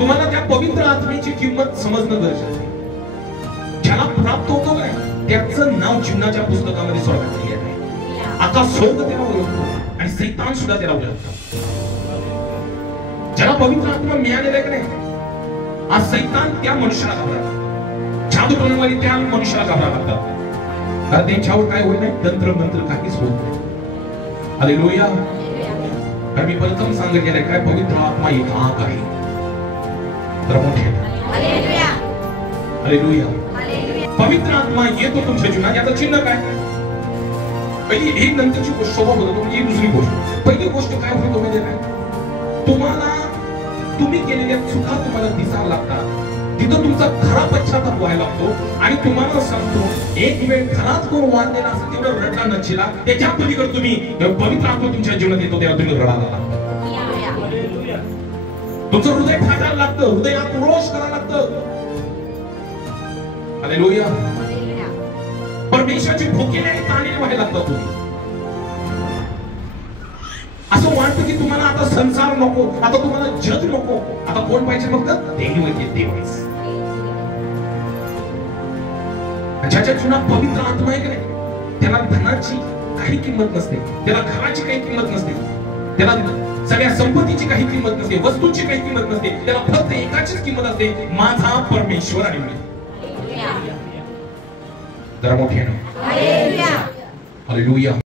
तुम्हाला त्या पवित्र आत्म्याची किंमत समजणं गरजेचं आहे. ज्याला प्राप्त होतो काय त्याचं नाव जीवनाच्या पुस्तकामध्ये स्वर्गात लिहिलेलं आहे. आता स्वर्ग त्याला ओळखतो आणि सैतान सुद्धा त्याला ओळखतो. ज्याला पवित्र आत्मा मिळालेला आहे नाही, आज सैतान त्या मनुष्याला घाबरतात, जादूटोणावाले त्या मनुष्याला घाबरतात. कारण त्यांच्यावर काय होत नाही, तंत्र मंत्र काहीच होत नाही. हालेलुया. कारण मी प्रथम सांगितलेलं आहे काय, पवित्र आत्मा एक आग आहे. तर मोठे हालेलुया. हालेलुया. पवित्र आत्मा येतो तुमच्या जीवनात, याचं चिन्ह काय? पहिली एक नंतरची गोष्ट स्वभाव होतो, म्हणजे दुसरी गोष्ट. पहिली गोष्ट काय होतो म्हणजे काय, तुम्हाला तुम्ही केलेल्या चुका तुम्हाला दिसायला लागतात. तिथं तुमचा खरा पश्चाताप व्हायला लागतो. आणि तुम्हाला सांगतो, एक वेळ घरात कोण वाढलेला असेल तेवढं रडला नचिला, त्याच्या पलीकडे तुम्ही पवित्र आत्मा तुमच्या जीवनात येतो तेव्हा तुम्ही रडायला लागतो. तुमचं हृदय फाटायला लागतं, हृदयात रोष करायला लागतं. हालेलुया. परमेश्वराची भुकेले आणि ताणेले व्हायला लागतात तुम्ही. असं वाटतं की तुम्हाला आता संसार नको, आता तुम्हाला जग नको, आता कोण पाहिजे फक्त देव. ज्याच्या जीवनात पवित्र आत्मा आहे की नाही, त्याला धनाची काही किंमत नसते, त्याला घराची काही किंमत नसते, त्याला सगळ्या संपत्तीची काही किंमत नसते, वस्तूंची काही किंमत नसते. त्याला फक्त एकाचीच किंमत असते, माझा परमेश्वर आणि मी. जरा मोठे हालेलुया. हालेलुया.